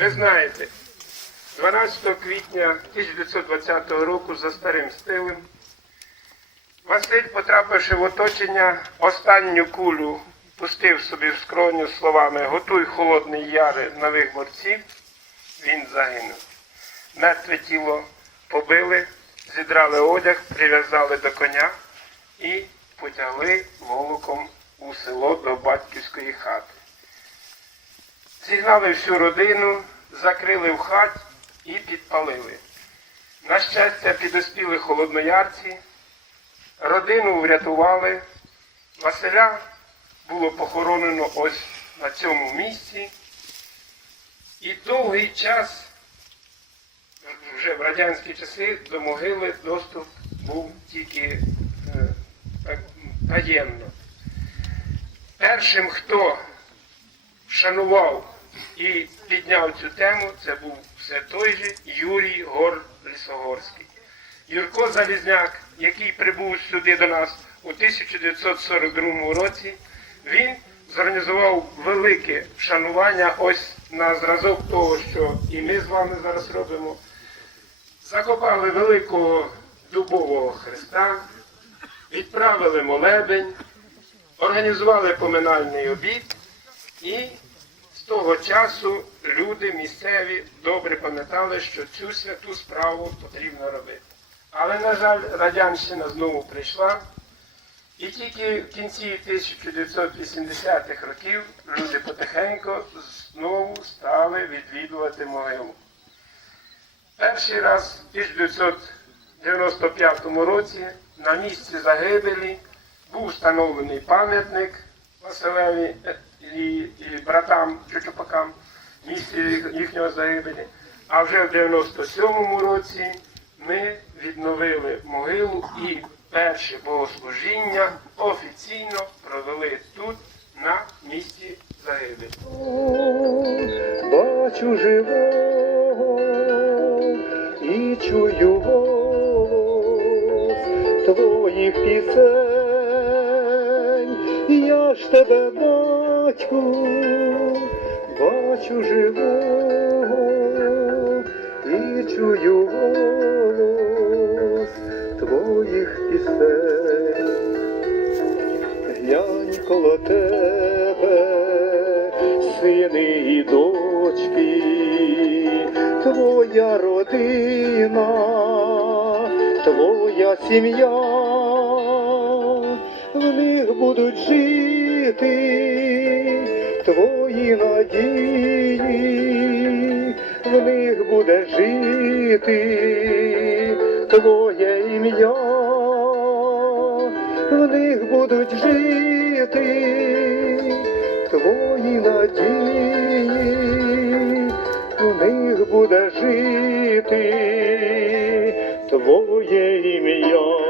Ви знаєте, 12 квітня 1920 року за старим стилем Василь, потрапивши в оточення, останню кулю пустив собі в скроню словами Готуй холодний яри нових борців, він загинув. Мертве тіло побили, зідрали одяг, прив'язали до коня і потягли волоком у село до батьківської хати. Зігнали всю родину, закрили в хаті і підпалили. На щастя, підоспіли холодноярці, родину врятували. Василя було похоронено ось на цьому місці. І довгий час, вже в радянські часи, до могили доступ був тільки е, таємно. Першим, хто вшанував і підняв цю тему, це був все той же Юрій Гор Лісогорський. Юрко Залізняк, який прибув сюди до нас у 1942 році, він зорганізував велике вшанування ось на зразок того, що і ми з вами зараз робимо. Закопали великого дубового хреста, відправили молебень, організували поминальний обід і того часу люди місцеві добре пам'ятали, що цю святу справу потрібно робити. Але, на жаль, радянщина знову прийшла, і тільки в кінці 1980-х років люди потихеньку знову стали відвідувати могилу. Перший раз в 1995 році на місці загибелі був встановлений пам'ятник Василеві і, і братам Чучупакам місці їхнього загибелі. А вже в 97-му році ми відновили могилу і перше богослужіння офіційно провели тут, на місці загибелі. Бачу живого і чую голос твоїх пісень. Ж тебе, батьку, бачу живого і чую голос твоїх пісень. Глянь коло тебе, сини і дочки, твоя родина, твоя сім'я, в них будуть жити твої надії, в них буде жити твоє ім'я. В них будуть жити твої надії, в них буде жити твоє ім'я.